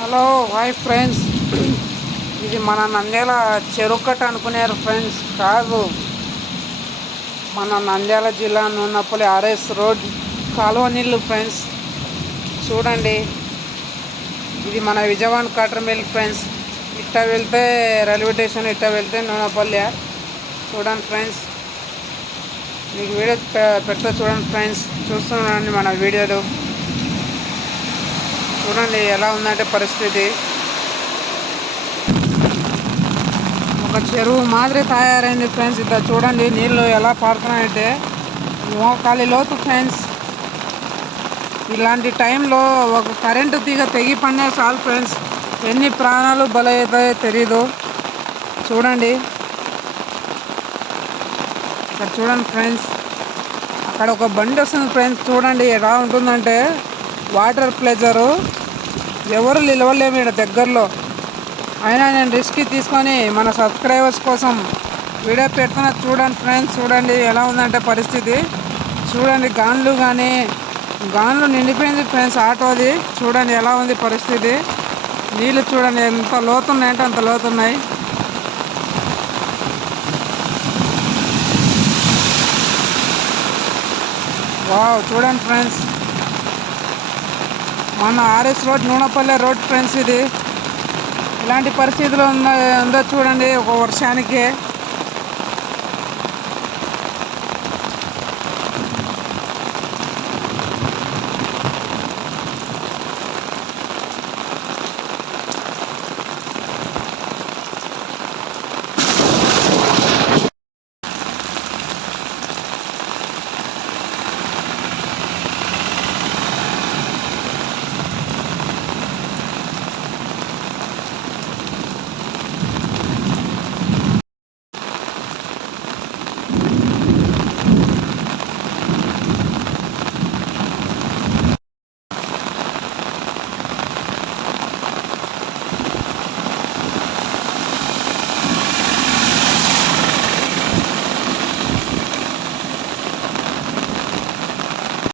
Hello hi friends ఇది మన Nandyal చెరుకట్ అనుకునేరు friends కాదు. మన నంద్యాల జిల్లా నూనపల్లి ఆర్ఎస్ రోడ్ కాలువ నీళ్ళు ఫ్రెండ్స్ చూడండి. ఇది మన విజయవాడ కాటర్ మిల్ ఫ్రెండ్స్ ఇట్ట వెళ్తే రైల్వే స్టేషన్ ఇట్ట వెళ్తే నూనపల్లి చూడండి ఫ్రెండ్స్ మీకు వీడియో పె- పెడతా చూడండి ఫ్రెండ్స్ చూస్తున్నానండి మన వీడియోలు. చూడండి ఎలా ఉందంటే పరిస్థితి. ఒక చెరువు మాదిరి తయారైంది ఫ్రెండ్స్. ఇక్కడ చూడండి నీళ్ళు ఎలా పారుతున్నాయంటే. మోకాలి లోతు ఫ్రెండ్స్. ఇలాంటి టైంలో ఒక కరెంటు తీగ తెగి పడినా చాలు ఫ్రెండ్స్. ఎన్ని ప్రాణాలు బలవుతాయో తెలీదు. చూడండి. ఇక్కడ చూడండి ఫ్రెండ్స్. అక్కడ ఒక బండి వస్తుంది ఫ్రెండ్స్. చూడండి ఎలా ఉంటుందంటే. వాటర్ ప్లేజరు ఎవరు నిలవలేము ఇక్కడ దగ్గరలో. అయినా నేను రిస్క్ తీసుకొని మన సబ్స్క్రైబర్స్ కోసం వీడియో పెడుతున్నా. చూడండి ఫ్రెండ్స్ చూడండి ఎలా ఉందంటే పరిస్థితి. చూడండి గాన్లు కానీ గాన్లు నిండిపోయింది ఫ్రెండ్స్ ఆటోది. చూడండి ఎలా ఉంది పరిస్థితి. నీళ్ళు చూడండి ఎంత లోతున్నాయంటే అంత లోతున్నాయి. వావ్ చూడండి ఫ్రెండ్స్. మన RS road Nunepalle road friends ఇది. ఇలాంటి పరిస్థితులు ఉందో చూడండి ఒక వర్షానికి.